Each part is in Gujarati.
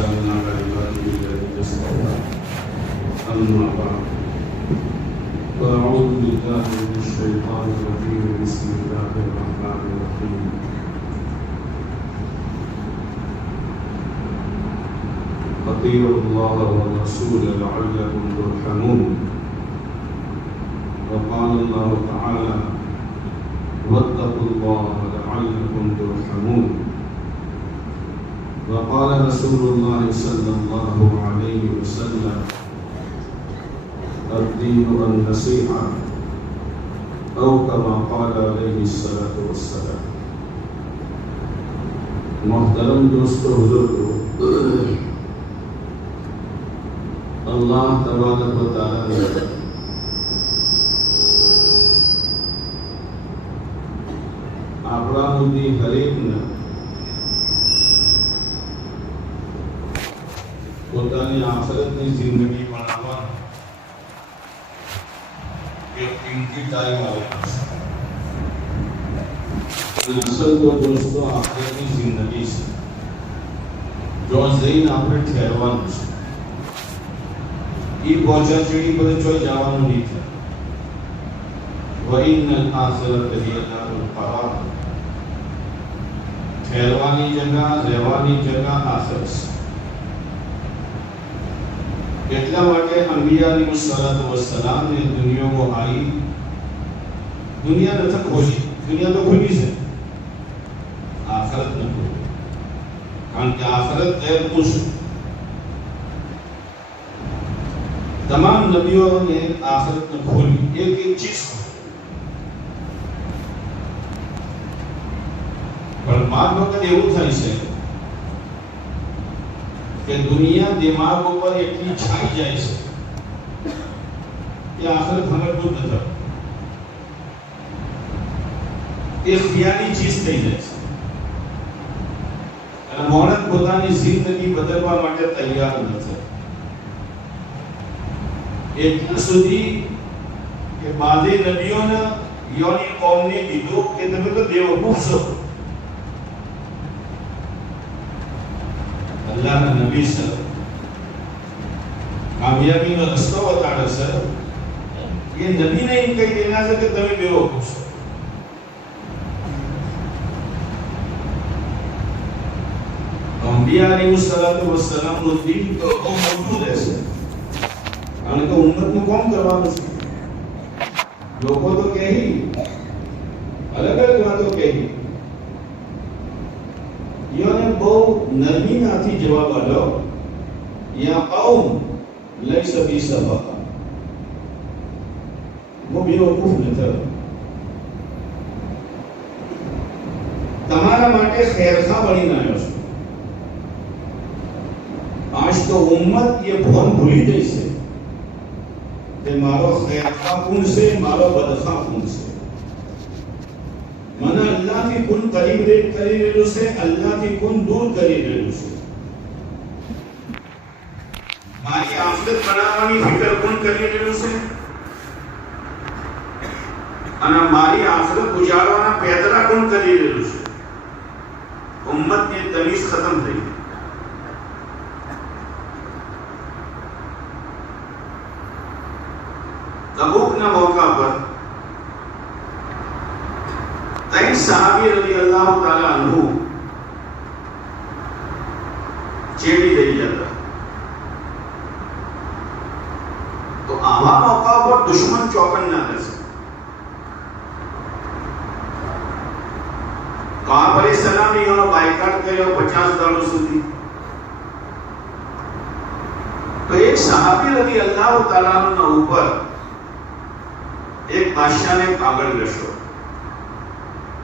وسلام على عباده الذين اصطفى أما بعد فأعوذ بالله من الشيطان الرجيم بسم الله الرحمن الرحيم أطيعوا الله والرسول لعلكم ترحمون وقال الله تعالى واتقوا الله لعلكم ترحمون وقال رسول الله صلى الله عليه وسلم الدين النصيحة أو كما قال عليه الصلاة والسلام. मोहतरम दोस्तों बुजुर्गों, अल्लाह तबारक व तआला ने આપણા સુધી હરેકને પોતાની આખરતની જિંદગી બનાવવાનો એક કિંમતી ટાઈમ આવેલો છે. અસલ તો દોસ્તો આખરતની જિંદગી છે, જો જઈને આપણે ઠેરવાનું છે. એ પહોંચ્યા ચીડી બધે ચોઈ જવાનું નહીં થાય. વઇન્નલ આખિરત હિય દારુલ કરાર, ठहरवानी जगह रहवानी जगह आखिर છે. એટલા માટે અંબિયાની સલાત વસલામ ને દુનિયામાં આવી, દુનિયા નથી ખોલી, દુનિયા તો ખોલી છે, આખરત ન ખોલી. કારણ કે આખરત ગેરનું છે. તમામ નબીઓને આખરત ન ખોલી, એક એક ચીજ પણ માર્ગ વખત એવું થાય છે કે દુનિયા દિમાગ ઉપર એટલી છાઈ જાય છે કે આખરે સમજવું જ નથી. એ ખિયાલી ચીજ થઈ જાય છે અને માણસ પોતાની જિંદગી બદલવા માટે તૈયાર નથી. એટલા સુધી કે બાદે નબીઓને યોની કોમને કીધું કે તમે તો બેવકૂફ છો. અલ્લાહના નબી છે, કામયાબીનો રસ્તો બતાડે છે. એ નબીને એમ કહી દેના છે કે તમે બેવકૂફ છો. અંબિયા અલૈહિસ્સલાતુ વસ્સલામનું દિન તો બહુ મોટું રહેશે, કારણ કે ઉમ્મતનું કોમ કરવાનું છે. લોકો તો કહે અલગ અલગ વાતો કહે, યોને બહુ નરમીનાથી જવાબ આપ્યો, યા કૌમ લૈસ બી સફાહ, હું બેવકૂફ નથી, તમારા માટે ખેરખા બનીને આવ્યો છું. આજ તો ઉમ્મત એ ભોન ભૂલી ગઈ છે કે મારો ખેરખા કોણ છે, મારો બદખા કોણ છે. મને અલ્લાહથી કોણ કરીબ કરી રહેલું છે, અલ્લાહથી કોણ દૂર કરી રહેલું છે. મારી આખરત બનાવવાની ફિકર કોણ કરી રહેલું છે અને મારી આખરત ઉજાડવાના પેદરા કોણ કરી રહેલું છે. ઉમ્મતની તમીઝ ખતમ થઈ. તબૂકના મોકા પર तीन सहाबी रजी अल्लाह ताला अन्हु चेड़ी दई जाता. तो आवा मौका पर दुश्मन चौकन ना कर सके. तो आप अलैहिस्सलाम ने योनो बाइकाट કર્યો 50 દાડો સુધી. तो एक सहाबी रजी अल्लाह ताला अन्हु ऊपर एक बादशाह ने कागળ લખ્યો,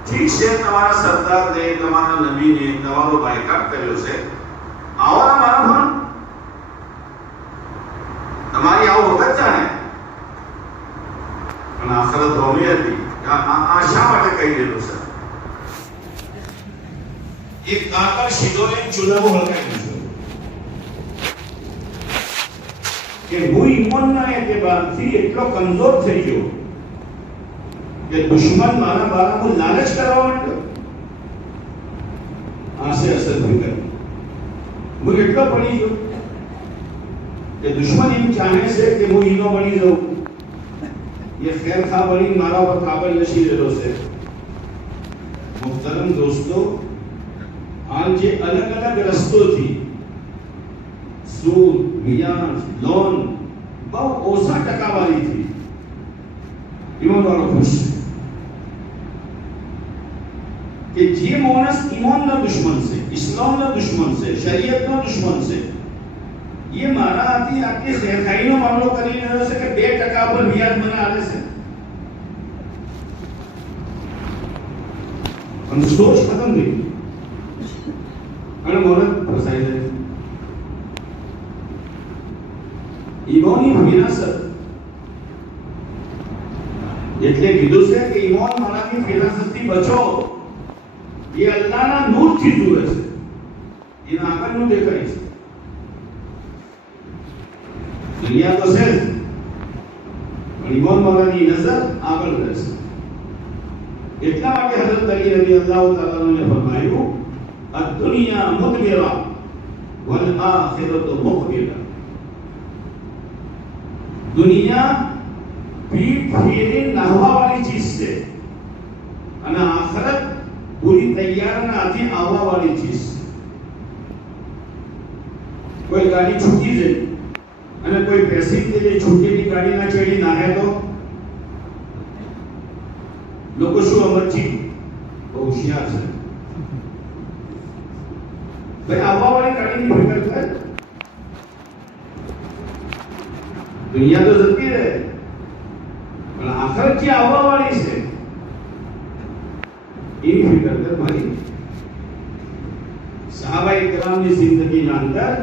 ठीक છે, તમારા સરદાર ને, તમારા નબી ને તમારો બાયકાટ કર્યો છે, આવો ના મારા ભણ, તમારી આવું વખત જાણે. પણ આખરત હોમી હતી, આ શા માટે કહી દેલું છે. એક કાકર સીધો લઈને ચૂલામાં હળગાવી દીધો કે હું ઈમાનના એતબારથી એટલો કમજોર થઈ ગયો કે દુશ્મન મારા બાળકો લાલચ કરવા માંડ્યો. આસે અસર થઈ ગઈ. હું એટલો પડી ગયો કે દુશ્મન એમ ચાહે છે કે હું ઈનો બની જાઉં, ये खैर खा बनी मारा और काबल नशी रहेलो से। मुहतरम दोस्तों, आज जे अलग अलग रस्तों थी, सूद, ब्याज, लोन, बहुत ओसा टका वाली थी। ईमान वालों खुश कि जे मानस ईमान ना दुश्मन से, इस्लाम ना दुश्मन से, शरीयत ना दुश्मन से, ये मारा आती आपके खैरखाई नो मामलो करी न से के 2% पर ब्याज मना आले से हम सोच खत्म गई અને મોરત ફસાઈ જાય ઈમાનની વિરાસત એટલે કીધું છે કે ઈમાન મારાની વિરાસતથી બચો એ અલ્લાહના નૂરથી જુએ છે એના આગળનું દેખાય છે दुनिया तो से ईमान वाला की नजर आगल रहશે એટલા માટે હઝરત અલી રઝિયલ્લાહુ તઆલા ને ફરમાયું અદ-દુનિયા મુદબિરા વલ આખિરતુ મુકબિલા दुनिया पीठ फेरे नहवा वाली चीज से અને આખરત પૂરી તૈયાર ના આથી આવવા વાળી ચીજ કોઈ ગાડી છૂટી જાય અને કોઈ પેસેન્જર જે છૂટેલી ગાડીના ચડી નાહે તો લોકો શું સમજી બહુ હોશિયાર છે ભાઈ આવવા વાળી ગાડીની ફિકર કર દુનિયા તો જતી રહે પણ આખરત જે આવવા વાળી છે એની ફિકર કર ભાઈ સહાબાએ કિરામની જિંદગીના અંદર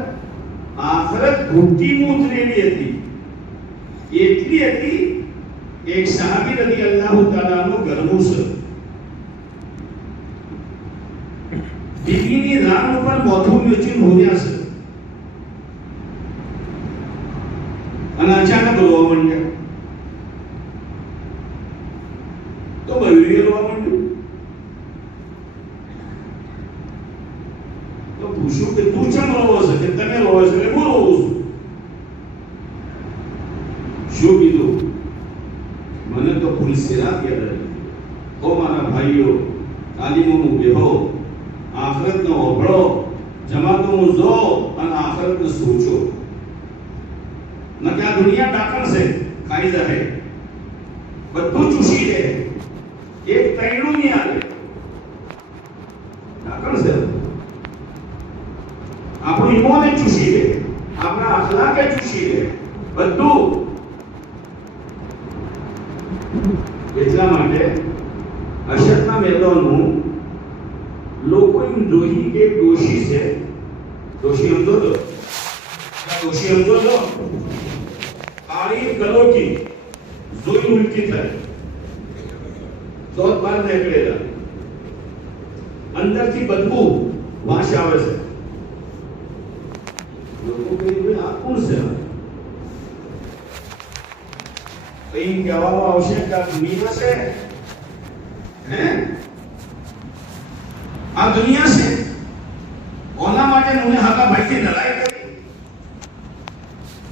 आखरत घुट्टी में उतरेली હતી એટલી હતી એક સહાબી રઝિયલ્લાહુ તઆલા નું ગરમું છે બીબીની રાન ઉપર મોથું નીચે હોર્યા છે અને અચાનક રોવા માંડ્યા તો બૈરીએ રોવા માંડ્યું તો પૂછ્યું કે તું કેમ રોવો છે કે તમે રોવો છો એટલે હું રોવું છું શું કીધું મને તો પૂરી સિરાત યાદ આવી ઓ મારા ભાઈઓ તાલીમોનું બેહો આખરતનો ઓભળો જમાતોનું જો અને આખરતને સોચો ન કે આ દુનિયા ડાકણ છે ખાઈ જાય બધું ચૂસી લે એક તૈણું નહીં આવે ડાકણ છે આપણું ઈમાન ચૂસી લે આપણા અખલાક ચૂસી લે બધું એટલા માટે અશરના મેદાનનું લોકો એમ જોઈ કે દોષી છે દોષી સમજો તો દોષી સમજો તો કાળી કલોટી જોઈ ઉલટી થાય દોત બહાર નીકળેલા અંદરથી બદબુ વાસ આવે છે લોકો કહે આ કોણ છે કઈ કહેવામાં આવશે કે આ દુનિયા છે હે આ દુનિયા છે ઓના માટે મને હાકા ભાઈથી લડાઈ કરી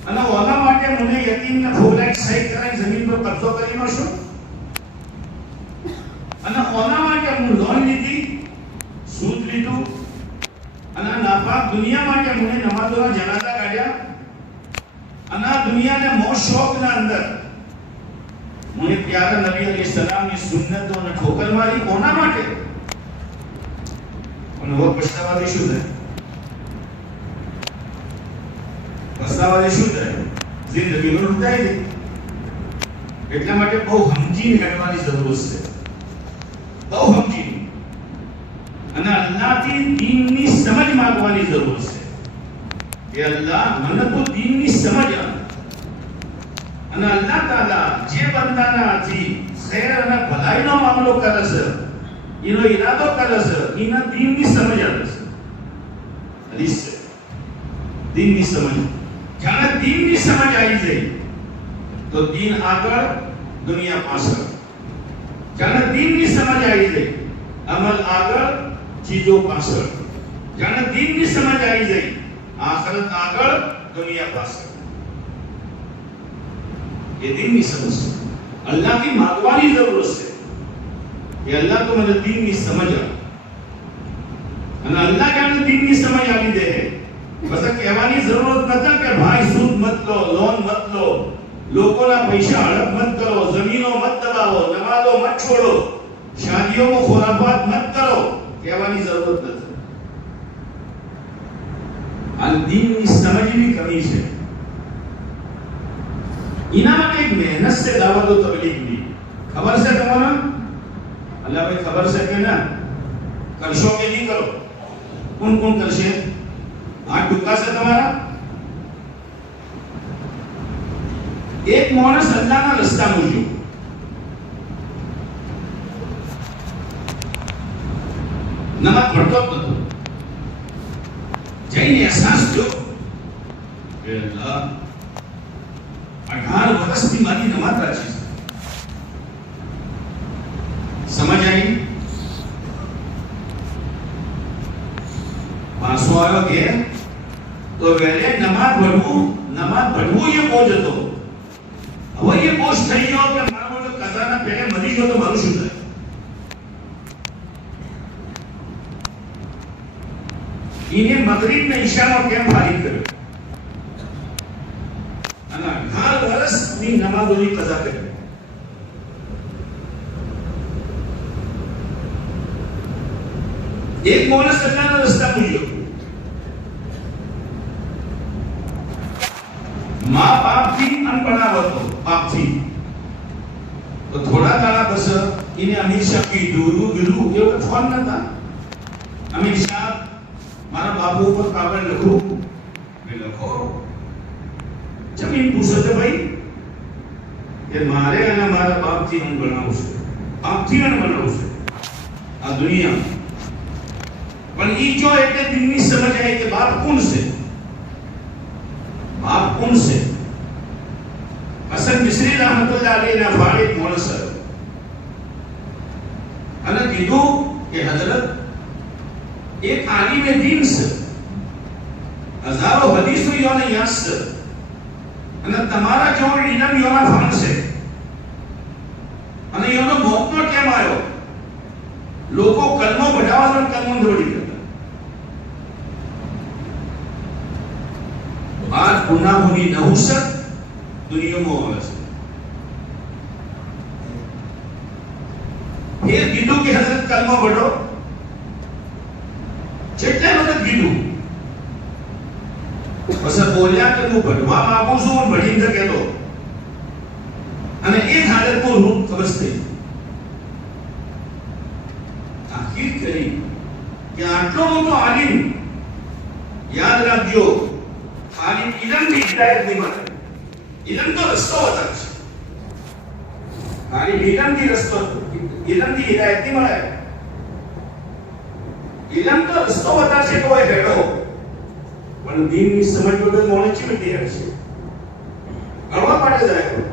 અને ઓના માટે મને યતીમને ફોલાઈ સહી કરાઈ જમીન પર કબજો કરી નો છું અને ઓના માટે હું લોન લીધી સૂદ લીધું અને નાપાક દુનિયા માટે મને નમાઝોના જનાઝા કાઢ્યા અને આ દુનિયાને મોજ શોખના અંદર મને પ્યારા નબી અલૈહિસ્સલામની સુન્નતોને ઠોકર મારી કોના માટે અને वो પછતાવાથી શું થાય પછતાવાથી શું થાય જિંદગીનો લૂંટાઈ ગઈ એટલા માટે બહુ સમજીને હેડવાની જરૂર છે બહુ સમજીને અને અલ્લાહથી દીનની સમજ માંગવાની જરૂર છે કે અલ્લાહ મને તો દીનની સમજ આપ અને અલ્લાહ તાલા જે બંદાના હાથી ખૈર અને ભલાઈનો મામલો કરે છે એનો ઈરાદો કરે છે એના દીનની સમજ આવે છે હદીસ છે દીનની સમજ જ્યારે દીનની સમજ આવી જાય તો દીન આગળ દુનિયા પાછળ જ્યારે દીનની સમજ આવી જાય અમલ આગળ ચીજો પાછળ જ્યારે દીનની સમજ આવી જાય आखिरत आगळ दुनिया पाछળ ये दीनની સમજ અલ્લાહથી માંગવાની જરૂર છે કે અલ્લાહ તો મને દीनની સમજ આપ અને અલ્લાહ કેને દीनની સમજ આપી દે બસ કહેવાની જરૂરત નથી કે ભાઈ સૂદ મત લો લોન મત લો લોકોના પૈસા હડપ મત કરો જમીનો મત દબાવો નમાઝો મત છોડો शादियों में खुराफात मत करो कहवानी जरूरत नहीं और दीन की समझ भी कमी है इना में एक मेहनत से दावत और तबलीग दी खबर से तुम्हारा अल्लाह भाई खबर से कहना करशो के नहीं करो कौन कौन करशे हाथ टुका से तुम्हारा एक मानस अल्लाह का रास्ता मुझे नमक भरतो नतो जैन एहसास जो કે અલ્લાહ 18 વર્ષથી મારી નમાઝ રાખી સમજ આવી પાછો આવ્યો કે તો વેલે નમાઝ ભણવું એ બોજ હતો હવે એ બોજ થઈ ગયો કે મારો જો કદાના પેલે મરી ગયો તો મારું શું થાય इन्हें मगरिब में ईशा और कैम फारिग करो अना 18 वर्ष अपनी नमाजों की कज़ा करो एक मानस अल्लाह का रास्ता मुझे मां बाप थी अनपढ़ा હતો बाप थी तो थोड़ा काला बस इन्हें अमीर शाह की दूरू गिरू ये फोन न था अमीर शाह मारा बाबू पर कागज लिखो मैं लिखो जमीन पूछो तो भाई ये मारे ना मारा बाप थी हम बनाओ से बाप थी हम बनाओ से आ दुनिया पर ये जो એટલે દિનની સમજ આવી કે બાપ કોણ છે હસન મિસ્રી रहमतुल्लाह अलैहि ના ફાળે માણસ અને કીધું કે હજરત एक आलिम दीन से हजारों हदीसों योने यास અને તમારા જો ઇલમ યોના ફાન છે અને યોનો મોકનો કેમ આવ્યો લોકો કલમો બઢાવવાનો કલમો દોડી કરતા બાદ ગુનાહોની નહુસત દુનિયામાં આવે છે फिर कीधું કે હઝરત કલમો બઢો જેટલે વખત કીધું પછી બોલ્યા કે હું ભણવા માંગુ છું અને ભણીને કહેતો અને એ હાલતમાં રૂપ ખબર થઈ તાકીદ કરી કે આટલો મોટો આલિમ યાદ રાખજો ખાલી ઇલમની હિદાયત નહીં મળે ઇલમ તો રસ્તો બતાવશે ખાલી ઇલમની હિદાયત નહીં મળે इलम तो रस्तो बता से कोई हेडो पण दीन ની સમજ વગર મોણચી બેઠી હશે ગળવા પાડે જાય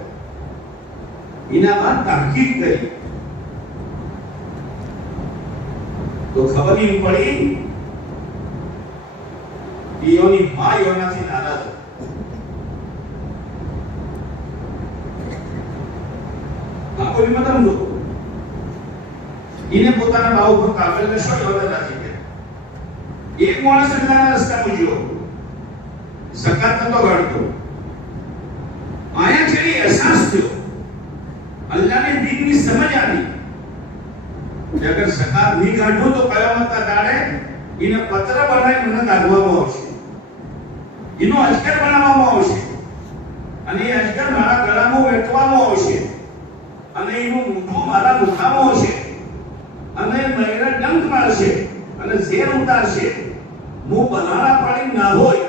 इना बात ताकीद करी तो खबर ही पड़ी योनी मां योना थी नाराज आपको भी मतलब दो इन्हें પોતાના બાવ ઉપર કાફેલ ને શો યોના રાખી एक मानस अल्लाह ना रस्ता मुझियो ज़कात तो गणतो आया छड़ी एहसास थियो अल्लाह ने दीन की समझ आई कि अगर ज़कात नहीं काढो तो कयामत का दाड़े इने पत्र बनाई મને કાઢવામાં આવશે इनो अजगर બનાવવામાં આવશે અને એ અજગર મારા ગળામાં વેટવામાં આવશે અને એનું મૂઠું મારા મુખામાં આવશે અને મહિલા ડંક મારશે અને ઝેર ઉતારશે હું બનારા પાણી ના હોય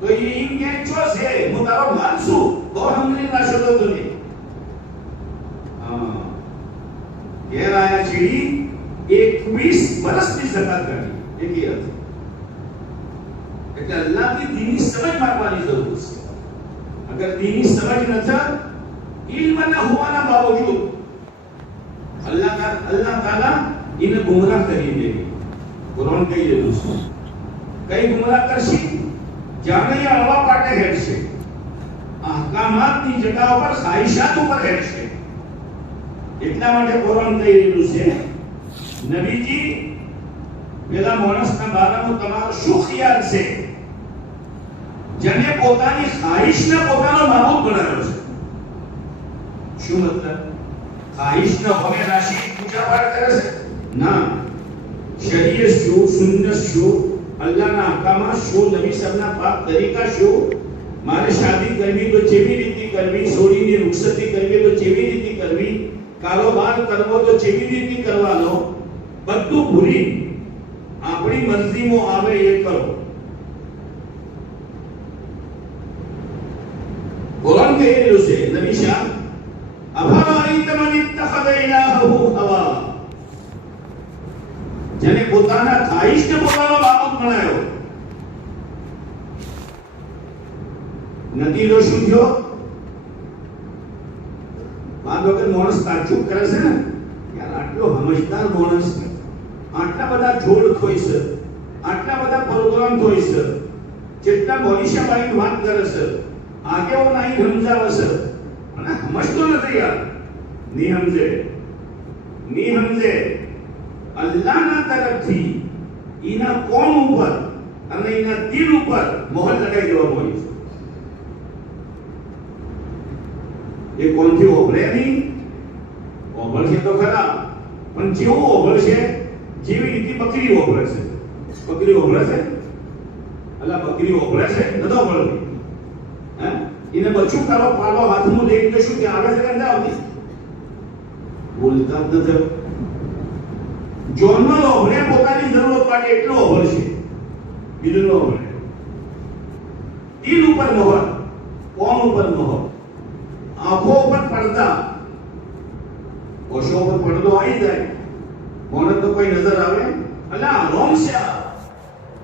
તો એ એમ કે છો છે હું તારો માનસું તો હમરી ના શોધો તુને ઘેર આયા ચીડી 21 વર્ષની ઝકાત કાઢી એક એ હતી એટલે અલ્લાહની દીની સમજ માંગવાની જરૂર છે અગર દીની સમજ ન થાય ઇલ્મ ન હોવાના બાવજૂદ અલ્લાહ તાલા इन्हें गुमराह करी दे कुरान कही है दोस्तों कई गुमराह करशी જાણે હળવા પાટે હેડશે, અહકામાતની જગા ઉપર ખાહિશાત ઉપર હેડશે. એટલા માટે કુરાન કહી રહ્યું છે, નબીજી પેલા માણસના બારામાં તમારો શું ખ્યાલ છે જેને પોતાની ખાહિશને પોતાનો માબૂદ બનાવ્યો છે? શું મતલબ? ખાહિશને હવે રાશિ પૂજા પાઠ કરે છે? ના. શરીયત શું, સુન્નત શું, અલ્લાહના અહકામાત શું, નબી સાહેબના પાક તરીકા શું, મારે શાદી કરવી તો કેવી રીતે કરવી, છોડીને રૂખસતી કરવી તો કેવી રીતે કરવી, કારોબાર કરવો તો કેવી રીતે કરવાનો, બધું ભૂલી આપણી મરજીમાં આવે એ કરો. કુરાન કહી રહ્યું છે, નબી શાહ અફરાઈત મન ઇત્તખذ ઇલાહહુ હવા, જેને પોતાના ખાહિશને પોતાનો માબૂદ બનાવ્યો. નતીજો શું થયો? આ વખત માણસ તાજુબ કરે છે ને, યાર આટલો સમજદાર માણસ છે, આટલા બધા જોડ ખોઈ છે, આટલા બધા પ્રોગ્રામ ખોઈ છે, જેટલા મોનિશાબાઈ વાત કરે છે, આગેવો નહીં સમજાવે છે, અને સમજતો નથી યાર. ની સમજે અલ્લાહના તરફથી એના કોમ ઉપર અને એના દિલ ઉપર મોહર લગાવી દેવામાં આવી છે. એ કોણથી ઓભળે નહીં? ઓભળશે તો ખરા, પણ જેવું ઓભળશે જેવી રીતે બકરી ઓભળે છે. બકરી ઓભળે છે? અલા બકરી ઓભળે છે? નતો ઓભળતી. હે? એને બચ્ચું કરો પાલો હાથમાં લઈને તો શું કે આવે છે કે નથી આવતી? બોલતા જ નથી. જોનમાં ઓભળે પોતાની જરૂરત માટે એટલો ઓભળશે, બીજું ન ઓભળે. દિલ ઉપર મોહર, કોમ ઉપર મોહર, આંખો ઉપર પડદા, ઓશો ઉપર પડદો આવી જાય, મોને તો કોઈ નજર આવે? અલા રોમ છે,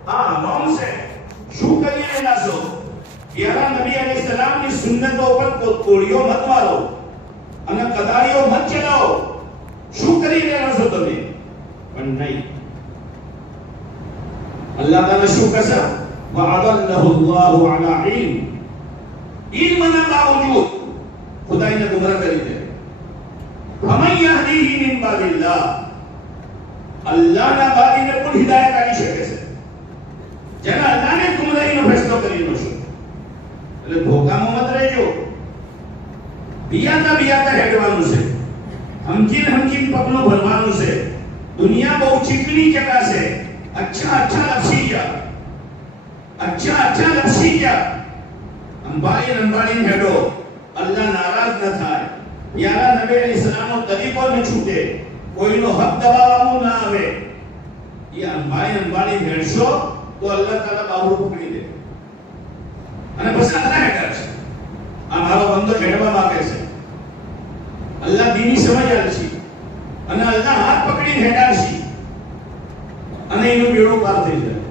આ રોમ છે. શું કરી રહ્યા છો? યારા નબી અલૈહિ સલામની સુન્નતો ઉપર કોળીઓ મત મારો અને કદાળીઓ મત ચલાવો. શું કરી રહ્યા છો તમે? પણ નહીં. અલ્લાહ તાલા શું કહે? વઅદલ્લહુ અલ્લાહુ અલા ઇલ્મ, ઇલ્મના બાવજૂદ ખુદાઈને ગુમરાહ કરી દે. ફમન યહદીહી મિન બાદિલ્લાહ, અલ્લાહના બાદીને પણ હિદાયત આપી શકે છે, જેના અલ્લાહને ગુમરાહીનો ફેસલો કરી નશો. એટલે ધોકામાં મત રહેજો. બિયાતા હેડવાનું છે, હમકીન પગલું ભરવાનું છે. દુનિયા બહુ ચીકણી જગા છે. अच्छा लपसी क्या अंबाड़ी हेडो, अल्लाह नाराज न થાય. યારા નબી અલૈહિ સલામનો તરીકો ન છૂટે, કોઈનો હક દબાવવાનું ના આવે. એ અંબાડી હેડશો તો અલ્લાહ તાલા બાબુ પકડી દે, અને પછી અલ્લાહ હેડશે. આ મારો બંદો હેડવા માંગે છે, અલ્લાહ દીની સમજ આલશે, અને અલ્લાહ હાથ પકડીને હેડાડશે, અને એનું બેડું પાર થઈ જાય.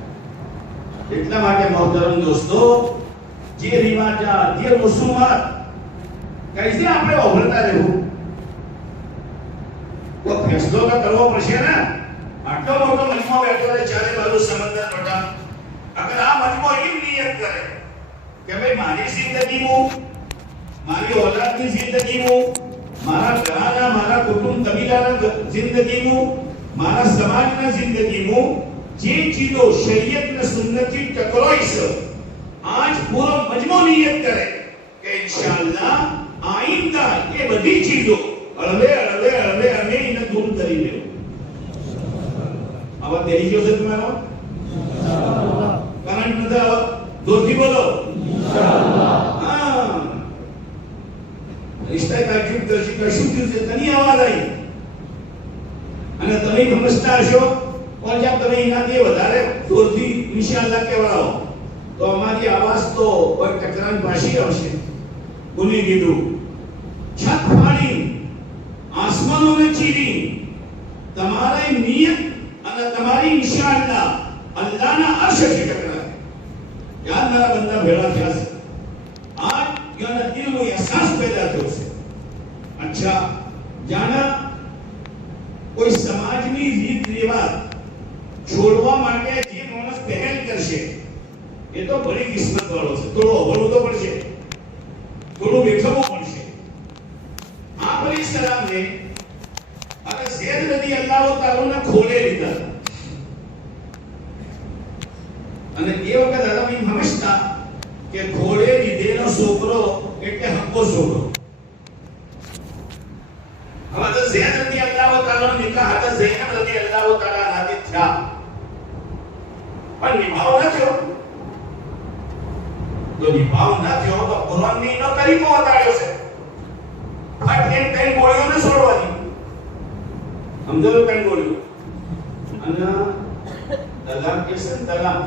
એટલા માટે મોહતરમ દોસ્તો, જે રિવાજા, જે રસૂમાત કૈસે આપણે ઓભળતા રહેવું? તો ફેસલો તો કરવો પડશે ને. આટલો મોટો મજમો બેઠો છે, ચારે બાજુ સમંદર પટા. અગર આ મજમો એમ નિયત કરે કે ભાઈ મારી જિંદગીમાં, મારી ઓલાદની જિંદગીમાં, મારા ઘરાના, મારા કુટુંબ કબીલાના જિંદગીમાં, મારા સમાજના જિંદગીમાં જે ચીજો શરીયત અને સુન્નતથી ટકરાઈ છે, આજ પૂરો મજમો નિયત કરે કે ઇન્શાઅલ્લાહ આઈંદા એ બધી ચીજો હળવે અમે એને દૂર કરી લેવું. આવા તેરી ગયો છે તમારો કરંટ નથી આવા? જોરથી બોલો ઇન્શાઅલ્લાહ. હા, રિશ્તા તાકીદ દર્શિક શું થયું છે? તની આવાજ આવી, અને તમે સમજતા હશો. પણ જબ તમે એનાથી વધારે જોરથી ઇન્શાઅલ્લાહ કહેવાઓ તો અમારી આવાજ તો કોઈ ટકરાન ભાષી આવશે. કોને કીધું? છત ફાડી આસમાનોને ચીરી તમારી નિયત અને તમારી ઇન્શાઅલ્લાહ અલ્લાહના અર્શથી ટકરાય. યાદ મારા બંદા ભેળા થયા છે. આજ યાના દિલનો અહેસાસ પેદા થયો છે. અચ્છા, જાના કોઈ સમાજની રીત રિવાજ છોડવા માટે જે માણસ પહેલ કરશે એ તો ભલી કિસ્મત વાળો છે, થોડું અવળું તો પડશે, થોડું વેઠવું પડશે. આપ અલૈહિસ્સલામને અને ઝૈદ રદિયલ્લાહુ તાઆલા ખોલે લીધા. અને એ વખત અરબી સમજતા કે ખોલે લીધેલો છોકરો એટલે હક્કો છોકરો. હવે તો ઝૈદ રદિયલ્લાહુ તાઆલાનો નિકાહ હતા ઝૈનબ રદિયલ્લાહુ તાઆલા નાથી થયા, પણ નિભાવ ન થયો. તો નિભાવ ન થયો તો કુરાનની નો તરીકો બતાવ્યો છે, ફટકેન કઈ ગોળીઓને છોડવાની. સમજો તો કઈ ગોળીઓ અને તલાક કે છે તલાક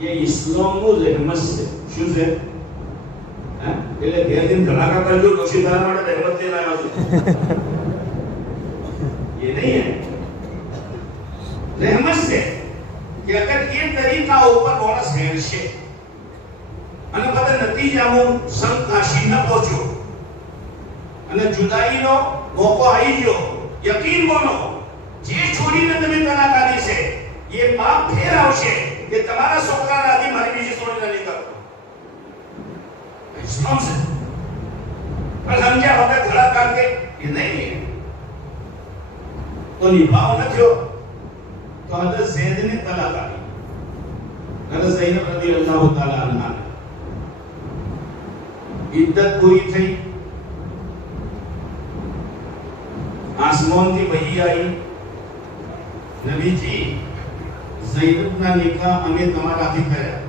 ये इस्लामનું રહેમત છે. શું છે? એટલે બે દિન ધડાકા કરજો નસીબદાર માટે રહેમત લઈને આવ્યો છું. ये नहीं है, रहमत से कि अगर ये तरीका ऊपर बोनस है છે અને બધા નતીજામાં સંકાશી ન પહોંચ્યો અને જુદાઈનો મોકો આવી ગયો, યકીન બોલો જે છોડીને તમે તલાક આપી છે એ પાપ ફેર આવશે કે તમારા છોકરાના આદિ મારી બીજી છોડીને નહીં કરો. ઇસ્લામ છે પણ સમજ્યા વગર ધડાકા કે એ નહીં. તો નિભાવ ન થયો તો હઝરત ઝૈદને તલાક આપી. હઝરત ઝૈનબ રદિયલ્લાહુ તાઆલા અન્હા ઇદ્દત પૂરી થઈ, આસમાનથી વહી આવી, નબીજી ઝૈનબના નિકાહ અમે તમારાથી કર્યા.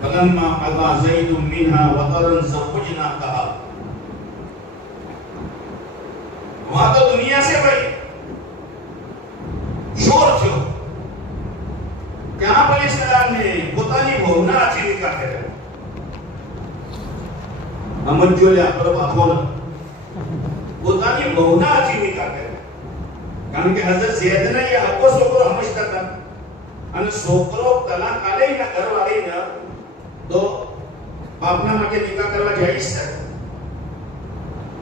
ફલમ્મા અતા ઝૈદુમ મિનહા વતરન ઝવજનાકા. वहां तो दुनिया से भाई शोर थयो कि आप अलैहिस्सलाम ने પોતાની બહુના આથી નિકાહ કર્યા. સમજો લે આપણો બાપો પોતાની બહુના આથી નિકાહ કર્યા. કારણ કે હઝરત ઝૈદને એ હક્કો છોકરો સમજતા હતા અને છોકરો તલાક આલે ના ઘરવાળી ને તો બાપના માટે નિકાહ કરવા જાયઝ છે.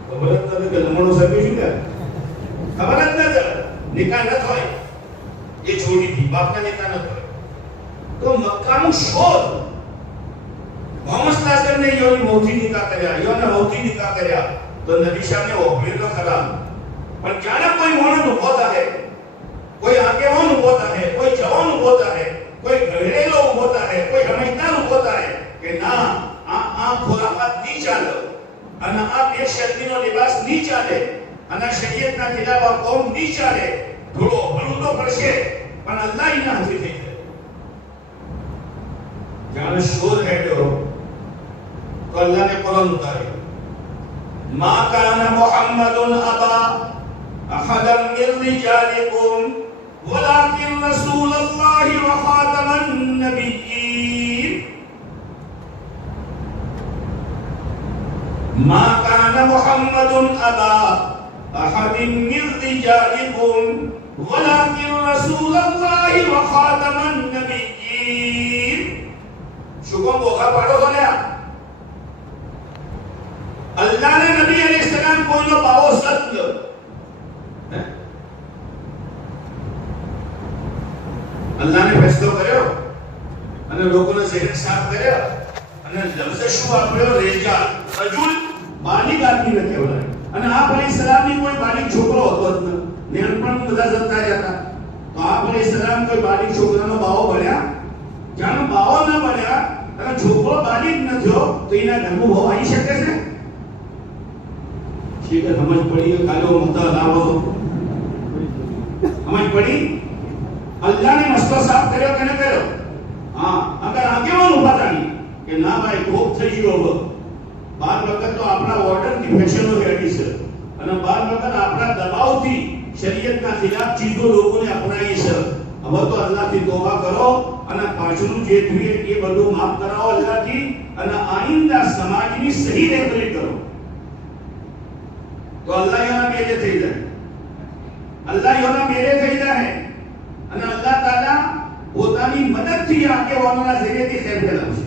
ખબર જ નથી કે લમણો સર્વે શું કરે, ખબર જ નથી. નિકાહ ન થાય એ છોડી દી, બાપના નિકાહ ન થાય તો મક્કાનું શોર મોહમ્મદ સલ્લલ્લાહુ ને યોની મોથી નિકાહ કર્યા, યોના મોથી નિકાહ કર્યા તો નબી સાહેબને ઓગળી તો ખરા. પણ જાણે કોઈ મોણસ ઉભો થાય, કોઈ આગેવાન ઉભો થાય, કોઈ જવાન ઉભો થાય, કોઈ ઘરેલો ઉભો થાય, કોઈ સમજદાર ઉભો થાય કે ના આ ખોરાફાત નહીં ચાલે અને આ બે શરતીનો લિબાસ નહીં ચાલે અને શરીયતના ખિલાફ કોમ નહીં ચાલે, થોડો ભલું તો પડશે પણ અલ્લાહ એના હાથે થઈ જાય. જાણે શોર હેડ્યો તો અલ્લાહને કુરાન ઉતાર્યો. મા કાના મુહમ્મદુન અબા અહદમ મિન રિજાલિકુમ વલાકિન રસૂલલ્લાહી વ ખાતમન નબિય્યીન. ما كان محمد أبا أحد من رجالكم ولكن رسول الله وخاتم النبيين. شكرا بوخا پڑھو سنیا اللہ نے نبی علیہ السلام کوئی نو پاو ست اللہ نے فیصلو કર્યો અને લોકોને ઝહેન સાફ કર્યા અને લફ્ઝ શું વાપર્યો? રેજાલ, રજુલ, બાલિગ આદમીને કહેવાય. અને આપ અલૈહિસ્સલામની કોઈ બાલિગ છોકરો હતો જ ન, નેણપણ બધા જતા રહ્યા. તો આપ અલૈહિસ્સલામ કોઈ બાલિગ છોકરાનો બાવો બન્યા? જાણો બાવો ન બન્યા અને છોકરો બાલિગ ન થયો તો એના ઘરમાં બહુ આવી શકે છે? શીખ સમજ પડી કે કાલો મુદ્દા લાવો તો સમજ પડી. અલ્લાહને મસલો સાફ કર્યો કે ન કર્યો? હા, અગર આગેવાન ઉભા થાય કે ના ભાઈ ખૂબ થઈ ગયો હવે, બાર વખત તો આપણા ઓર્ડરની ફેશનો હેડી છે અને બાર વખત આપણા દબાવથી શરીયતના ખિલાફ ચીજો લોકોને અપનાવી છે. હવે તો અલ્લાહથી તોબા કરો અને પાછળનું જે જોઈએ એ બધું માફ કરાવો અલ્લાહથી અને આઈંદા સમાજની સહી રહેબરી કરો તો અલ્લાહ યોના મેલે થઈ જાય. અલ્લાહ યોના મેલે થઈ જાય અને અલ્લાહ તાલા પોતાની મદદથી આગેવાનોના ઝરિયેથી ખેર ફેલાવશે.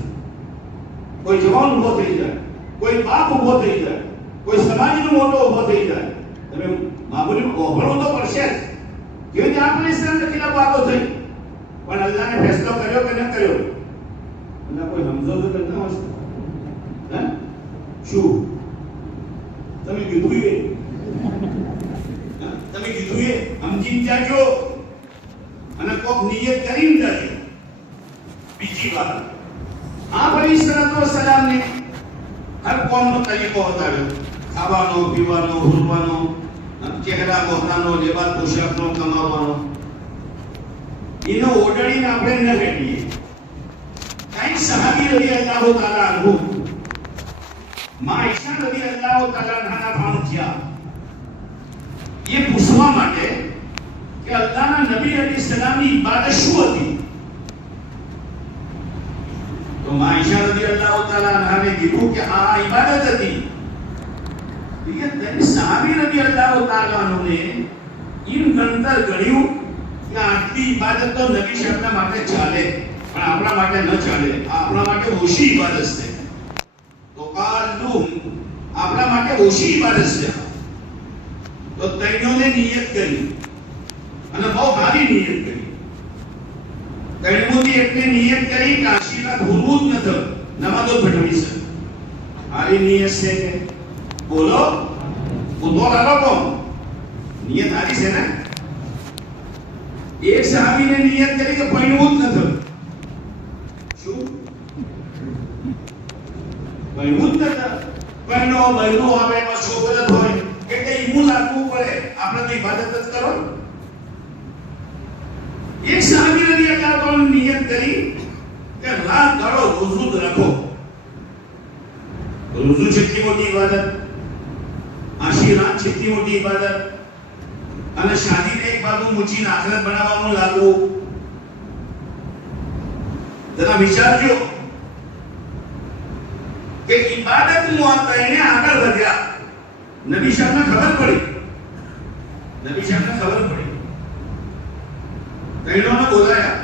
કોઈ જવાન ઉભો થઈ જાય, કોઈ બાપ ઉભો થઈ જાય, કોઈ સમાજનો મોટો ઉભો થઈ જાય. તમે મામૂલી ઓભળો તો પડશે જ. કેવી રીતે આપણે ઇસ્લામના ખિલાફ વાતો થઈ પણ અલ્લાહને ફેસલો કર્યો કે ન કર્યો? સમજો તો કરતા હશો હે શું તમે કીધું એ તમે કીધું એ સમજી જાજો અને કોક નિયત કરીને જાજો બીજી વાત આ બની શરતો સલામને હર કોમનો તરીકો બતાવ્યો ખાવાનો પીવાનો હુરવાનો ચહેરા મોહરાનો લેબાસ પોશાકનો કમાવાનો એનો ઓરડીને આપણે ન રેડીએ કઈ સહાબી રલિયલ્લાહુ તાઆલા અન્હુ માં ઈશા રલિયલ્લાહુ તાઆલા અન્હાના ફામ થયા એ પૂછવા માટે કે અલ્લાહના નબી અલૈહિસ સલામની ઇબાદત શું હતી તો માં ઈશા રલિયલ્લાહુ તાઆલા અન્હાને કીધું કે આ ઇબાદત હતી ये तनी सहाबी रलियल्लाहु ताआला ने इन ગણતર કર્યું કે આટલી ઇબાદત તો નબી સાહેબના માટે ચાલે પણ આપણા માટે ન ચાલે આપણા માટે ઓછી ઇબાદત છે તો કાલુ આપણા માટે ઓછી ઇબાદત છે તો તૈનોને નિયત કરી અને બહુ સારી નિયત કરી તૈનોની એકને નિયત કરી કે આશીર્વાદ ભૂલવું જ ન નમાજો ભટવી છે સારી નિયત છે કે બોલો ઉદો લાગો નિયત આરી છે ને એક સહાબીને નિયત કરી કે પૈણવું જ ન શું પૈણવું જ ન પૈણો બૈનો આવે એમાં શોભત હોય એટલે ઈમું લાગવું પડે આપણે તો ઇબાદત જ કરો એક સહાબી રલિયલ્લાહુ તાઆલા નિયત કરી કે રાત દાડો રોઝુ રાખો રોઝુ જેટલી મોટી ઇબાદત આશીર્વાદ જેટલી મોટી ઇબાદત અને શાદીને એક બાજુ મૂચીને આખરત બનાવવાનું લાગવું જરા વિચારજો કે ઇબાદત મુઆત્તાઈને આગળ વધ્યા નબી સાહેબને ખબર પડી તૈણોને બોલાયા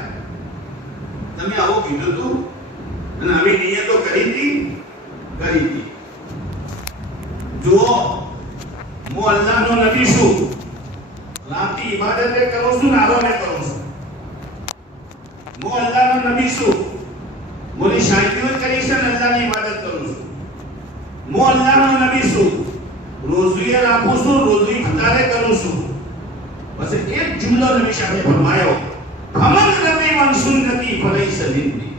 તમે આવો કીધું તું અને આવી નિયતો કરી હતી જુઓ હું અલ્લાહનો નબી છું રાતની ઇબાદત કરું છું ને આરામ કરું છું હું અલ્લાહનો નબી છું મોની શાંતિઓ કરી છે ને અલ્લાહની ઇબાદત કરું છું હું અલ્લાહનો નબી છું રોઝીએ રાખું છું રોઝી ફતારે કરું છું બસ એક જુમલો નબી સાહેબે ફરમાયો ફમન રબી મન સુન્નતી ફલૈસ મિન્ની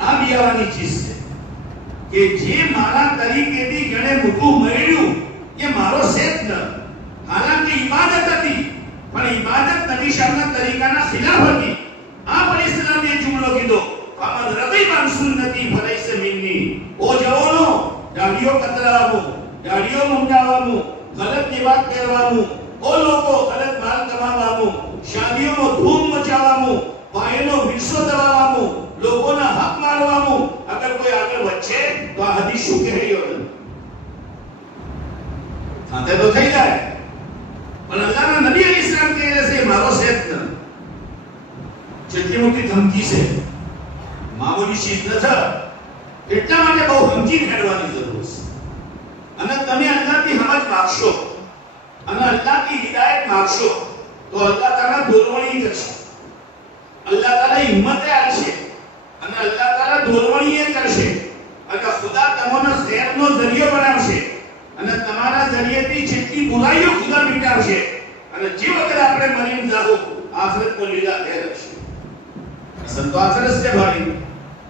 આ બિયાવાની ચીજ છે કે જે મારા તરીકેથી ગણે મોટું મળ્યું ये मारो सेत न हालांकि इबादत હતી પણ ઇબાદત નબી સાહેબના તરીકાના ખિલાફ હતી આ પણ ઇસ્લામે જુમલો કીધો અમર રબીબાન સુન્નતી ફલૈસ મિન્ની ઓ જવાનો દાઢીઓ કતરાવું દાઢીઓ મુંડાવાનું ગલત નિવાત કરવાનું ઓ લોકો ગલત માલ કમાવાનું શાદીઓનો ધૂમ મચાવવાનું ભાઈનો વિરસો દબાવવાનું લોકોના હક મારવાનું અગર કોઈ આગળ વધશે તો આ હદીસ શું કહે રહ્યો છે ખાતે તો થઈ જાય પણ અલ્લાહના નબી અલૈહિસ સલામ કહે છે મારો સેત ન જેટલી મોટી ધમકી છે મામૂલી ચીજ નથી એટલા માટે બહુ સમજી ખેડવાની જરૂર છે અને તમે અલ્લાહથી સમજ માંગશો અને અલ્લાહથી હિદાયત માંગશો તો અલ્લાહ તારા દોરવણી કરશે અલ્લાહ તારા હિંમતે આપશે અને અલ્લાહ તારા દોરવણીએ કરશે અને ખુદા તમને ખૈરનો જરિયો બનાવશે અને તમારા જરિયેથી જેટલી બુરાઈઓ ખુદા મિટાવશે અને જે વખત આપણે મરીને જાઓ આખરત કો લીલા દે રખશે સંતો આખરત છે ભાઈ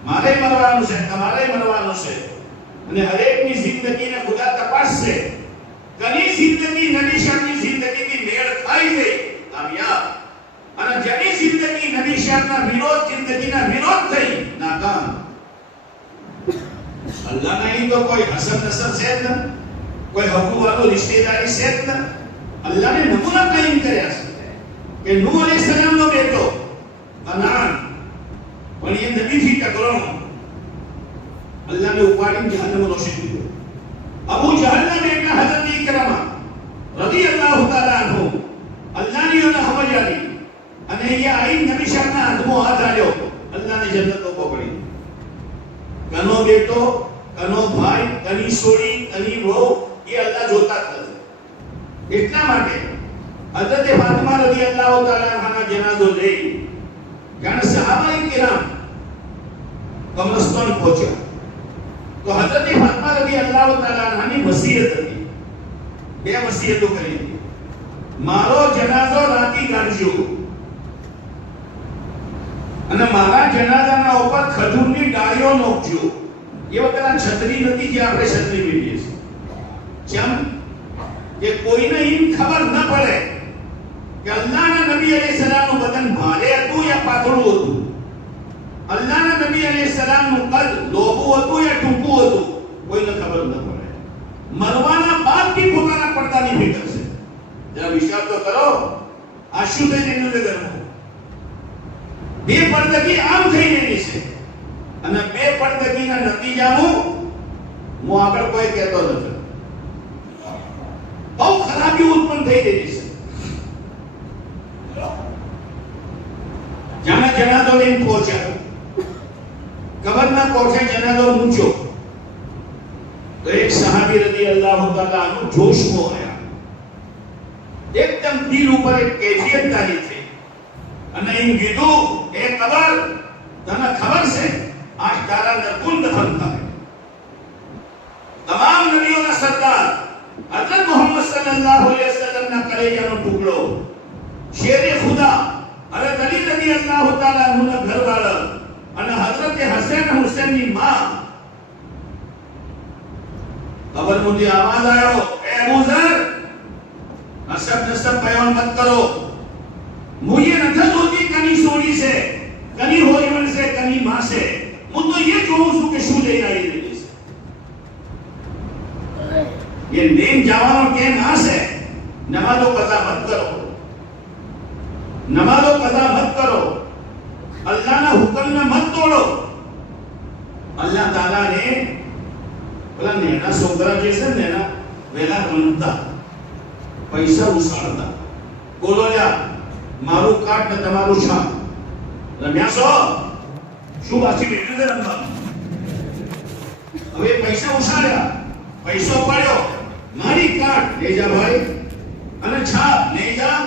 મારે મરવાનું છે તમારે મરવાનું છે અને હરેકની જિંદગીને ખુદા તપાસશે ઘણી જિંદગી નબી શાહની જિંદગીથી મેળ ખાઈ ગઈ કામયાબ અને જેની જિંદગી નબી શાહના વિરોધ જિંદગીના વિરોધ થઈ નાકામ અલ્લાહ નહીં તો કોઈ હસન નસર છે જ ન કોઈ હકુ વાળો રિશ્તેદારી છે જ ન અલ્લાહને નમૂના કાયમ કર્યા છે કે નૂહ અલૈહિસ સલામનો બેટો કનાન પણ એ નબીથી ટકરાણો અલ્લાહને ઉપાડીને જહન્નમમાં નોશી દીધો અબુ જહલના બેટા હઝરત ઇકરામા રદિયલ્લાહુ તાઆલા અન્હુ અલ્લાહની અને હમજાની અને એ આઈ નબી શાહના હાથમાં હાથ આલ્યો અલ્લાહને જન્નત તો પકડી કનો બેટો કનો ભાઈ કની સોડી કની વહુ એ અલ્લાહ જોતા જ નથી એટલા માટે હઝરત ફાતિમા રદિયલ્લાહુ તાઆલા અન્હાના જનાઝો લઈ કારણ સહાબાએ કિરામ કબ્રસ્તાન પહોંચ્યા તો હઝરત ફાતિમા રદિયલ્લાહુ તાઆલા અન્હાની વસિયત હતી. બે વસિયતો કરી હતી. મારો જનાઝો રાતી કાઢજો અને મારા જનાઝાના ઉપર ખજૂરની ડાળીઓ નોખજો. એ વખતે આ છત્રી નથી જે આપણે છત્રી મેળવીએ છીએ. જેમ કે કોઈને એમ ખબર ન પડે કે અલ્લાહના નબી અલૈહિ સલામનું બદન ભારે હતું યા પાતળું હતું, અલ્લાહના નબી અલૈહિ સલામનું કદ લોબું હતું યા ટૂંકું હતું, કોઈને ખબર ન પડે. મરવાના બાદ બી પોતાના પડદાની ફિકર છે. જરા વિચાર તો કરો, આ શું થઈ રહ્યું છે ઘરમાં? બે પડદગી આમ થઈ રહી છે અને બે પડદગીના નતીજાનું હું આગળ કોઈ કહેતો નથી. બહુ ખરાબી ઉત્પન્ન થઈ રહી છે. જાણે જનાઝો લઈને પહોંચ્યા, કબરના કોઠે જનાઝો મૂક્યો તો એક સહાબી રદિયલ્લાહુ તાઆલા અન્હુ જોશમાં આવ્યા. એકદમ દિલ ઉપર એક કેફિયત તારી થઈ અને એમ કીધું, એ કબર, તને ખબર છે આજ તારા નરકુલ દફન થાય. તમામ નબીઓના સરદાર હઝરત મુહમ્મદ સલ્લલ્લાહુ અલૈહિ વસલ્લમના કલેજાનો ટુકડો, શેરે ખુદા હઝરત અલી રદિયલ્લાહુ તાઆલા અન્હુના ઘરવાળા અને હઝરત હસન હુસૈનની માં કબર મુદ્દે આવાજ આવ્યો, એ અબુ ઝર, નસબ નસબ બયાન મત કરો. मुझे नजर होती कनी सोनी से, कनी होरीवन से, कनी मां से. હું તો ये જોઉં છું કે શું લઈ આવી રહી છે. ये નેમ જવાનો કેમ હશે? નમાઝો કઝા મત કરો, નમાઝો કઝા મત કરો, અલ્લાહના હુકમને મત તોડો. અલ્લાહ તાઆલા ને પેલા નેના છોકરા જે છે ને એના વેલા રમતા, પૈસા ઉછાળતા, બોલો લ્યા મારું કાટ ને તમારું છાપ રમ્યા છો, શું બાકી બેઠું છે રમવા? હવે પૈસા ઉછાળ્યા, પૈસો પડ્યો, મારી કાટ લઈ જા ભાઈ અને છાપ લઈ જા.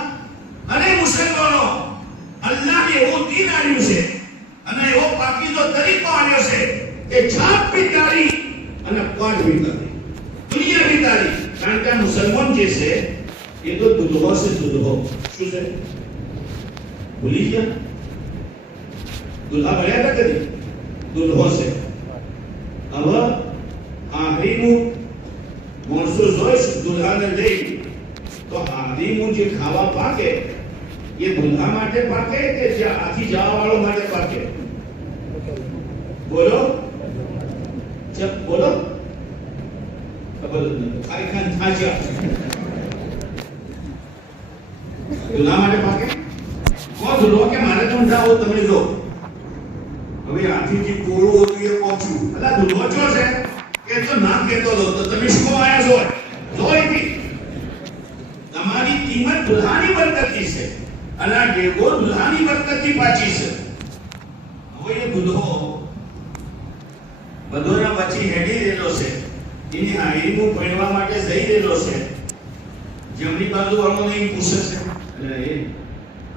અને મુસલમાનો, અલ્લાહે એવો દીન આવ્યું છે અને એવો પાકીઝો તરીકો આવ્યો છે કે છાપ બી તારી અને કાટ બી તારી, દુનિયા બી તારી. કારણ કે મુસલમાન જે છે એ તો દુલ્હો છે, દુલ્હો શું છે ભૂલી ગયા? દુલ્હા બન્યા હતા કદી? દુલ્હો છે. હવે આખરીનું માણસો જોઈશ દુલ્હાને લઈ તો આખરીનું જે ખાવા પાકે એ દુલ્હા માટે પાકે કે જે આથી જવા વાળો માટે પાકે? બોલો બોલો, ખબર નથી. ખાઈ ખાન થાચ્યા, દુલ્હા માટે પાકે? દુલ્હો કે મારે તો ઊંધાઓ તમે જો. હવે આથી જે કોળું હતું એ પહોંચ્યું, અલા દુલ્હો છો છે કે તો નામ કહેતો હતો તો તમે શું આયા છો? જોઈતી તમારી કિંમત દુલ્હાની બરકતી છે અને આ ડેગો દુલ્હાની બરકતી પાછી છે. હવે એ દુલ્હો બધોના પછી હેડી રહેલો છે, એની હાઈરીનું ભણવા માટે જઈ રહેલો છે. જમણી બાજુ વાળો નહીં પૂછે છે, એટલે એ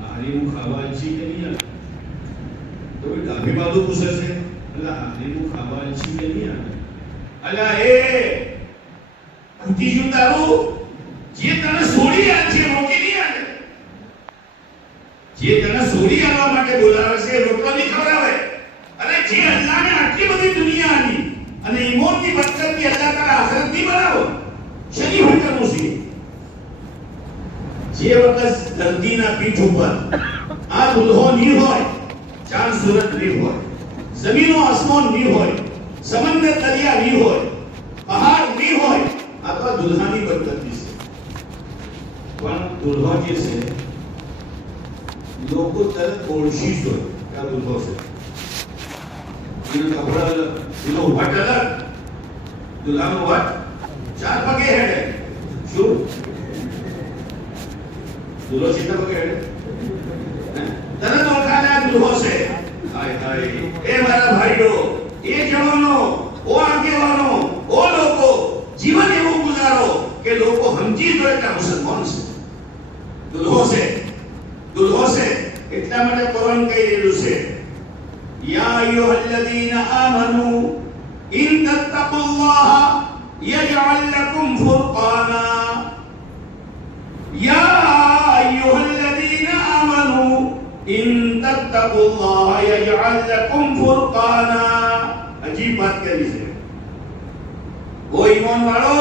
હારીનું ખાવા ઈચ્છી કે નહીં આવે? તો ડાબી બાજુ પૂછે છે, એટલે હારીનું ખાવા ઈચ્છી કે નહીં આવે? અલ્યા એ ખૂટી ગયું તારું, જે તને છોડી આ છે રોકી નહીં આવે, જે તને છોડી આવવા માટે બોલાવે છે રોટલો નહીં ખવડાવે. અને જે અલ્લાહને આટલી બધી દુનિયા આની અને ઈમોનની બરકતથી અલ્લાહ તારા આખરત નહીં બનાવો, શની ભટકનું છે. જે વખત ધરતીના પીઠ ઉપર આ દુલ્હો નહીં હોય, ચાંદ સૂરજ નહીં હોય, જમીનો આસમાન નહીં હોય, સમંદર દરિયા નહીં હોય, પહાડ નહીં હોય, આ તો દુલ્હાની બરકતી છે. પણ દુલ્હો જે છે લોકો તરત ઓળખી જ હોય કે આ દુલ્હો છે. એનો કપડા અલગ, એનો વટ અલગ, દુલ્હાનો વટ ચાર પગે હેડે. શું દુલ્હો સીધા પગે હેડે? તરત ઓળખાને આ દુલ્હો છે. હાય હાય, એ મારા ભાઈઓ, એ જવાનો, ઓ આગેવાનો, ઓ લોકો, જીવન એવું ગુજારો કે લોકો સમજી જોઈએ કે મુસલમાન છે, દુલ્હો છે, દુલ્હો છે. એટલા માટે કુરાન કહી રહ્યું છે, યા અય્યુહલ્લઝીના आमनू इन तत्तकुल्लाह यजअल लकुम फुरकाना या अय्युहल्लज़ीना आमनू इन तत्तकुल्लाह यजअल लकुम फुरकाना। अजीब बात कही है। वो ईमान वालो,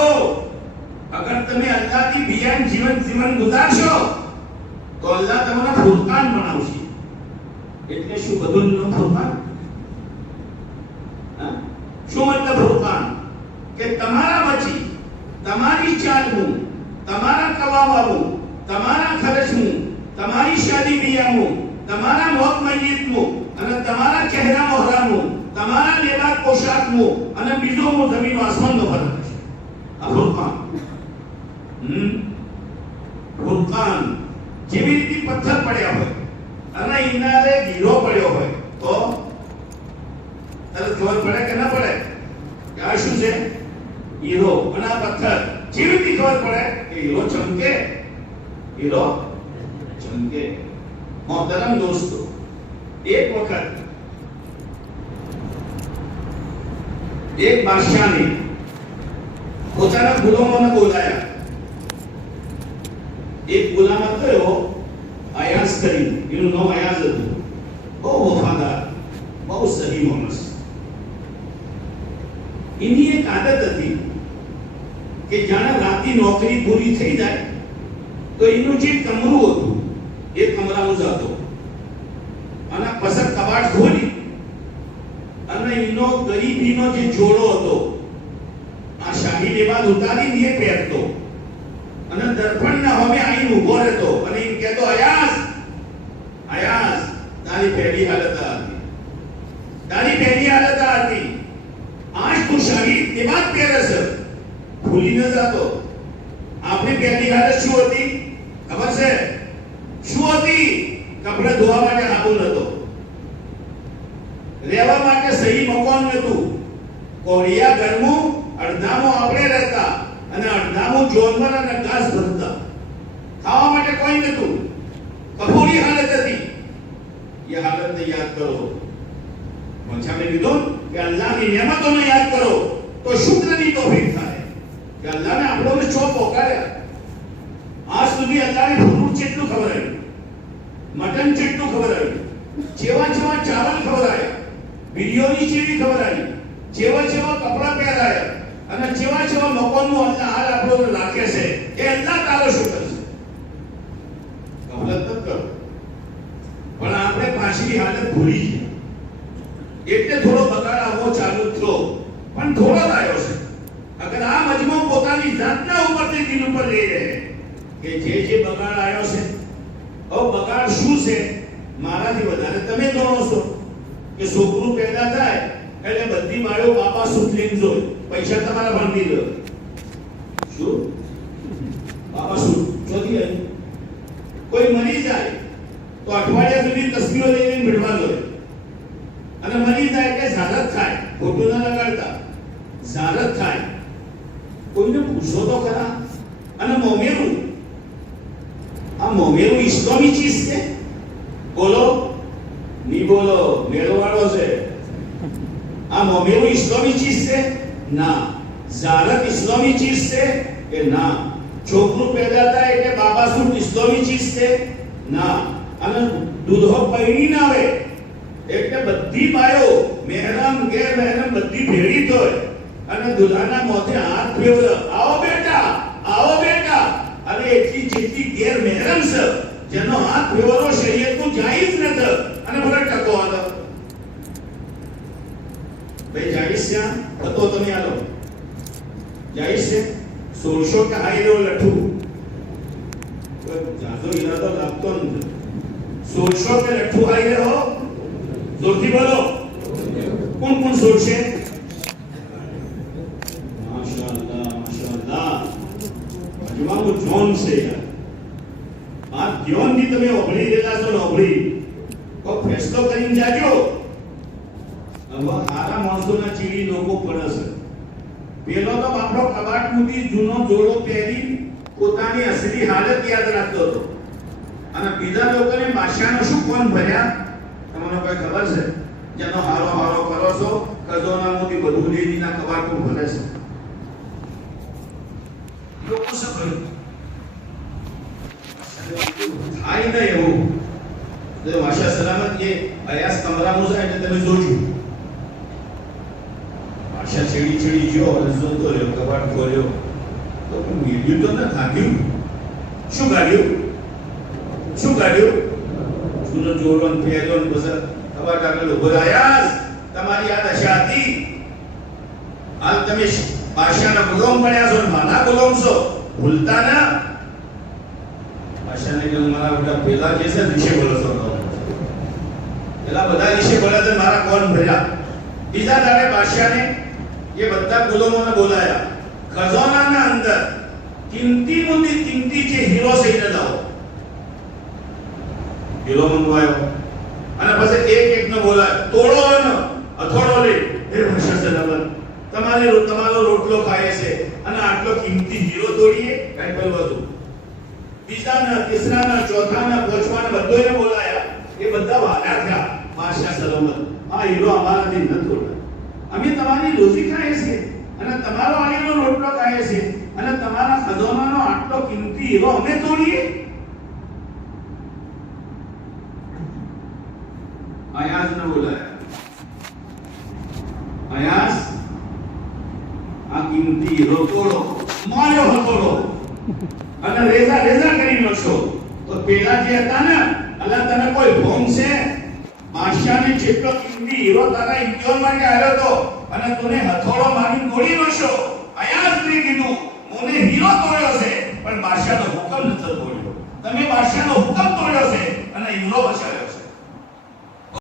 अगर તમે અલ્લાહથી બિયાન જીવન ગુજારશો તો અલ્લાહ તમને ફુરકાન બનાવશે। એટલે શું બધુંનું ફુરકાન? શું મતલબ ફુરકાન? કે તમારા વચ્ચે તમારી ચાલવું, તમારા કવાવાનું, તમારા ખર્ચનું, તમારી શાદી બિયાનું, તમારા મોત મય્યતનું અને તમારા ચહેરા મોહરાનું, તમારા લેબાસ પોશાકનું અને બીજોનું જમીન આસમાનનો ફરક છે। આ ફુરકાન। ફુરકાન જેવી રીતે પથ્થર પડ્યા હોય અને ઇનારે હીરો પડ્યો હોય તો તરત ખબર પડે કે ના પડે કે આ શું છે? હીરો। અને આ પથ્થર જેવી રીતે ખબર પડે કે હીરો ચમકે, હીરો ચમકે। મોહતરમ દોસ્તો, એક વખત એક બાદશાહને પોતાના ગુલામોને બોલાયા। एक गुलाम હતો એવો અયાઝ કરી, એનું નામ અયાઝ હતું। બહુ વફાદાર, બહુ સહી માણસ। એની એક આદત હતી કે જાણે રાતની નોકરી પૂરી થઈ જાય તો એનું જે કમરું હતું એ કમરામાં જતો અને પસંદ કબાટ ખોલી અને એનો ગરીબીનો જે જોડો હતો આ શાહી લેબાસ ઉતારીને એ પહેરતો અને દર્પણના સામે આવીને ઊભો રહેતો અને એમ કહેતો, અયાઝ અયાઝ, તારી પહેલી હાલત આ હતી, તારી પહેલી હાલત આ હતી। આજ તું શાહી લેબાસ પહેરે છે, ભૂલી ન જાતો। આપણી પહેલી હાલત શું હતી ખબર છે? શું હતી? કપડા ધોવા માટે સાબુ નહોતો, રહેવા માટે સહી મકાન નહોતું, કોળિયા ઘરનું અડધામાં આપણે રહેતા અને અડધામું જોનમાં અને ઘાસ ભરતા, ખાવા માટે કોઈ નતું, કફોડી હાલત હતી। ये हालत याद करो। मच्छा में लीधो कि अल्लाह की नेमतों ने याद करो तो शुक्र की तौफीक थाय कि अल्लाह ने આપણો ને ચો પોકાર્યા। આજ સુધી અલ્લાહ ને ફ્રૂટ જેટલું ખવડાવ્યું, મટન જેટલું ખવડાવ્યું, જેવા જેવા ચાવલ ખવડાવ્યા, બિરયાની જેવી ખવડાવી, જેવા જેવા કપડા પહેરાયા અને જેવા જેવા મકાનનું અલ્લાહ હાલ આપણો રાખે છે એ અલ્લાહ તારો શુક્ર છે। ગફલત ન કરો, પણ આપણે પાછલી હાલત ભૂલી ગયા એટલે થોડો બગાડ આવવો ચાલુ થયો, પણ થોડો આવ્યો છે। અગર આ મજમો પોતાની જાતના ઉપરથી દિલ ઉપર લઈ રહે કે જે બગાડ આવ્યો છે, હવે બગાડ શું છે મારાથી વધારે તમે જાણો છો કે છોકરું પેદા થાય એટલે બધી માળો બાપા સુત લઈને જોય, પૈસા તમારા ભાંગી લો। શું બાપા સુત ચોથી આવી? કોઈ મરી જાય તો અઠવાડિયા સુધી તસવીરો લઈને ભેળવા જોઈએ અને મરી જાય કે ઝારત થાય, ખોટું ન લગાડતા, ઝારત થાય, કોઈને પૂછો તો ખરા। અને મોમેરું, આ મોમેરું ઇસ્લામી ચીજ છે? બોલો, નહીં બોલો, મેળવાળો છે। આ મોમેરું ઇસ્લામી ચીજ છે? ના। ઝારત ઇસ્લામી ચીજ છે કે ના? છોકરું પેદા થાય એટલે બાબા સુટ ઇસ્લામી ચીજ છે? ના। અને દૂધો પૈણી ના આવે એટલે બધી બાયો મહેરમ ગેર મહેરમ બધી ભેળી થાય અને દુલ્હાના મોથે હાથ ફેરવે, આવો બેટા, આવો બેટા। અને એટલી જેટલી ગેર મહેરમ છે જેનો હાથ ફેરવવો શરીયતનું જાયઝ નથી અને મને ટકો આલો ભાઈ, જાયઝ છે તો તમે આલો, જાયઝ છે। 1600 કે હાઈ લો લઠ્ઠુ જાજો ઈરાદો લાગતો નથી। 1600 के लट्ठू आई रहे हो, जोरથી बोलो, कौन कौन 1600? माशाअल्लाह माशाअल्लाह, અજમાનું જોન છે યાર। આ જોન ની તમે ઓભળી દેલા છો ને ઓભળી તો ફેસલો કરીને જાજો। હવે હારા માણસોના ચીડી લોકો પડે છે। પેલો તો આપણો કબાટ મૂકી જૂનો જોડો પહેરી પોતાની અસલી હાલત યાદ રાખતો હતો અને બીજા લોકોને બાદશાહનો શું કોણ ભર્યા તમને કોઈ ખબર છે? જેનો હારો હારો કરો છો ખજાનામાંથી બધું લેડીના કબાટમાં ભરે છે. લોકો શું કરે? થાય નહીં એવું. એટલે માશા સલામત એ અયાસ કમરામાં જાય એટલે તમે જોજો. માશા છેડી છેડી ગયો અને જોતો રહ્યો, કબાટ ખોલ્યો તો મેળ્યું તો ન ખાધ્યું. શું કાઢ્યું? શું કાઢ્યું? જૂનો જોડો ને ફેર્યો ને પછી કબાટ આગળ ઉભો રહ્યા. તમારી આ દશા હતી. હાલ તમે પાશાના ગુલામ બન્યા છો, માના ગુલામ છો. ભૂલતા ના. પાશાને કે મારા બધા પેલા જે છે વિશે બોલો છો, પેલા બધા વિશે બોલ્યા છે, મારા કોણ ભર્યા. બીજા દાડે પાશાને એ બધા ગુલામોને બોલાયા. ખજાનાના અંદર કિંમતી મોટી કિંમતી જે હીરો સહીને લાવો. હીરો મંગવાયો અને પછી એક એકનો બોલાય, તોડો અને અથોડો લે. એ ભાષા સલામત તમારો રોટલો ખાય છે અને આટલો કિંમતી હીરો તોડીએ કઈ બોલવાનું. બીજાના, ત્રીસરાના, ચોથાના, પાંચમાના બધાને બોલાયા. એ બધા વાલા થયા. ભાષા સલામત આ હીરો અમારાથી ન તોડાય. અમે તમારી રોજી ખાય છે અને તમારો આલીનો રોટલો ખાય છે અને તમારા ખજાનાનો આટલો કિંમતી હીરો અમે તોડીએ. અયાસ ન બોલાયા. અયાસ આ કિંમતી હીરો તોડો, માર્યો હતોડો અને રેઝા કરી નાખશો. તો પેલા જે હતા ને, અલ્લાહ તને કોઈ ભોંગ છે? બાદશાહને જેટલો કિંમતી હીરો તારા ઇન્જોર માટે આવ્યો તો અને તુને હથોડો મારી તોડી નાખશો. અયાસને કીધું મને હીરો તોડ્યો છે પણ બાદશાહનો હુકમ નથી તોડ્યો. તમે બાદશાહનો હુકમ તોડ્યો છે અને હીરો બચાવ્યો.